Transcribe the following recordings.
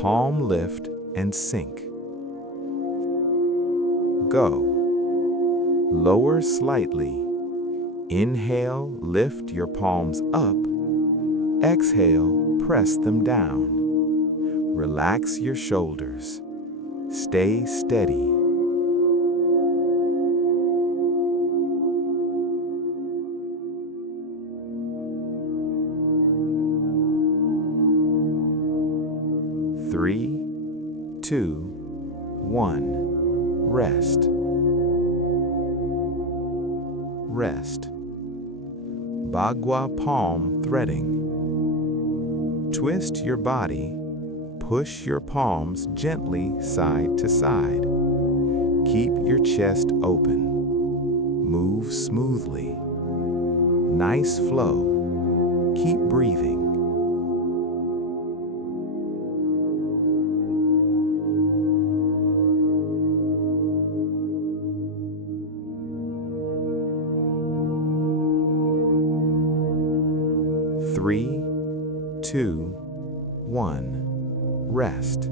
Palm lift and sink. Go. Lower slightly. Inhale, lift your palms up. Exhale, press them down. Relax your shoulders. Stay steady. Three, two, one. Rest. Rest. Bagua palm threading. Twist your body. Push your palms gently side to side. Keep your chest open. Move smoothly. Nice flow. Keep breathing. Three, two, one. Rest.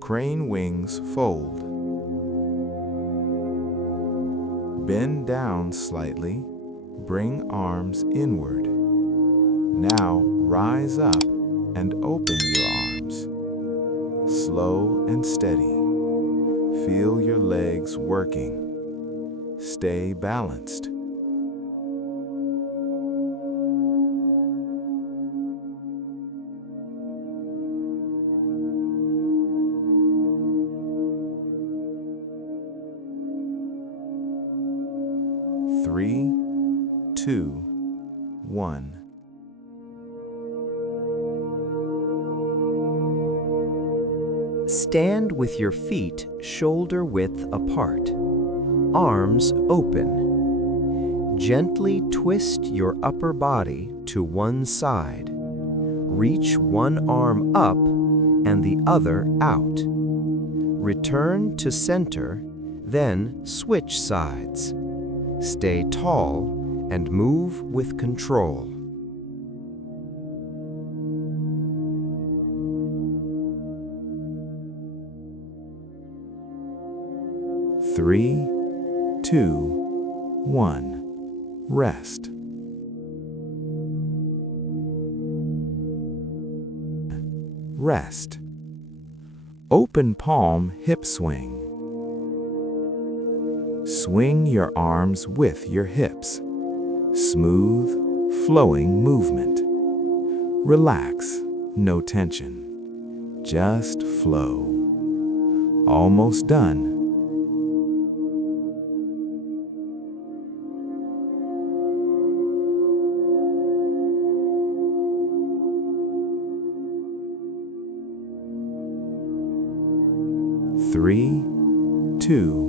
Crane wings fold. Bend down slightly. Bring arms inward. Now rise up and open your arms. Slow and steady. Feel your legs working. Stay balanced. Three, two, one. Stand with your feet shoulder width apart, arms open. Gently twist your upper body to one side. Reach one arm up and the other out. Return to center, then switch sides. Stay tall and move with control. Three, two, one. Rest. Rest. Open palm hip swing. Swing your arms with your hips. Smooth, flowing movement. Relax, no tension. Just flow. Almost done. Three, two,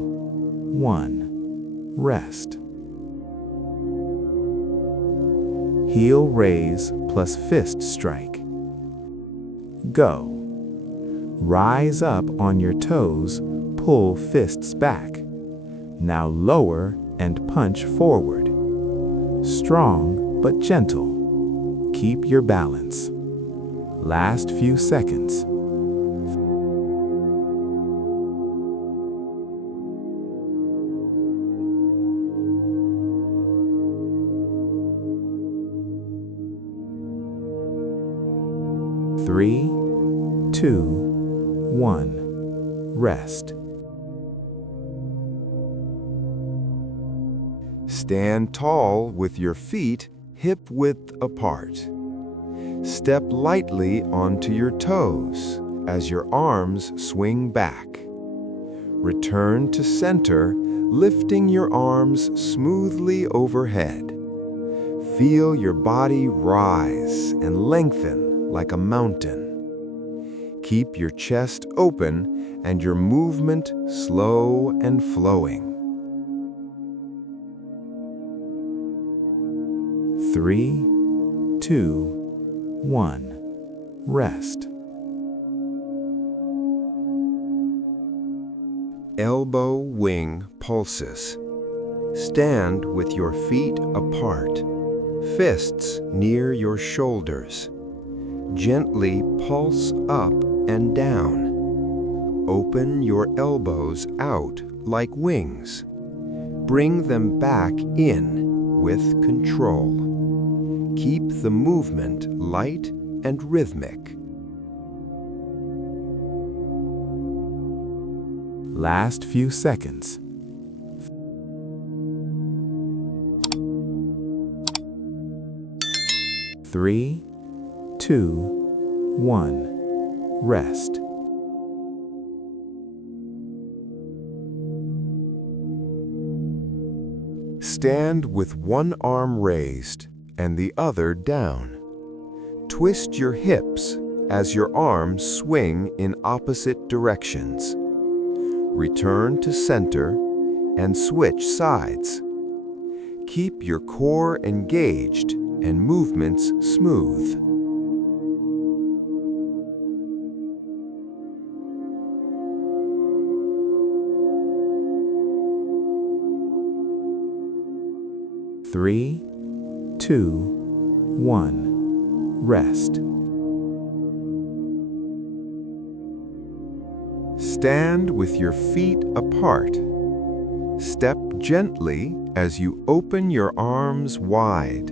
one. Rest. Heel raise plus fist strike. Go. Rise up on your toes, pull fists back. Now lower and punch forward. Strong but gentle. Keep your balance. Last few seconds. Three, two, one. Rest. Stand tall with your feet hip width apart. Step lightly onto your toes as your arms swing back. Return to center, lifting your arms smoothly overhead. Feel your body rise and lengthen like a mountain. Keep your chest open and your movement slow and flowing. Three, two, one. Rest. Elbow wing pulses. Stand with your feet apart. Fists near your shoulders. Gently pulse up and down. Open your elbows out like wings. Bring them back in with control. Keep the movement light and rhythmic. Last few seconds. 3, 2, 1. Rest. Stand with one arm raised and the other down. Twist your hips as your arms swing in opposite directions. Return to center and switch sides. Keep your core engaged and movements smooth. Three, 2, 1. Rest. Stand with your feet apart. Step gently as you open your arms wide.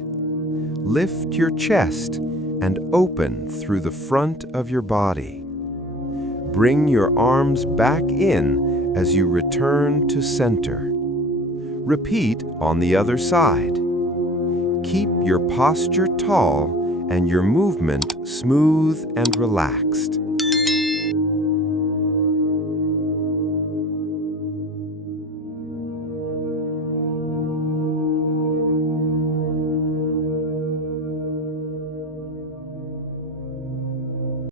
Lift your chest and open through the front of your body. Bring your arms back in as you return to center. Repeat on the other side. Keep your posture tall and your movement smooth and relaxed.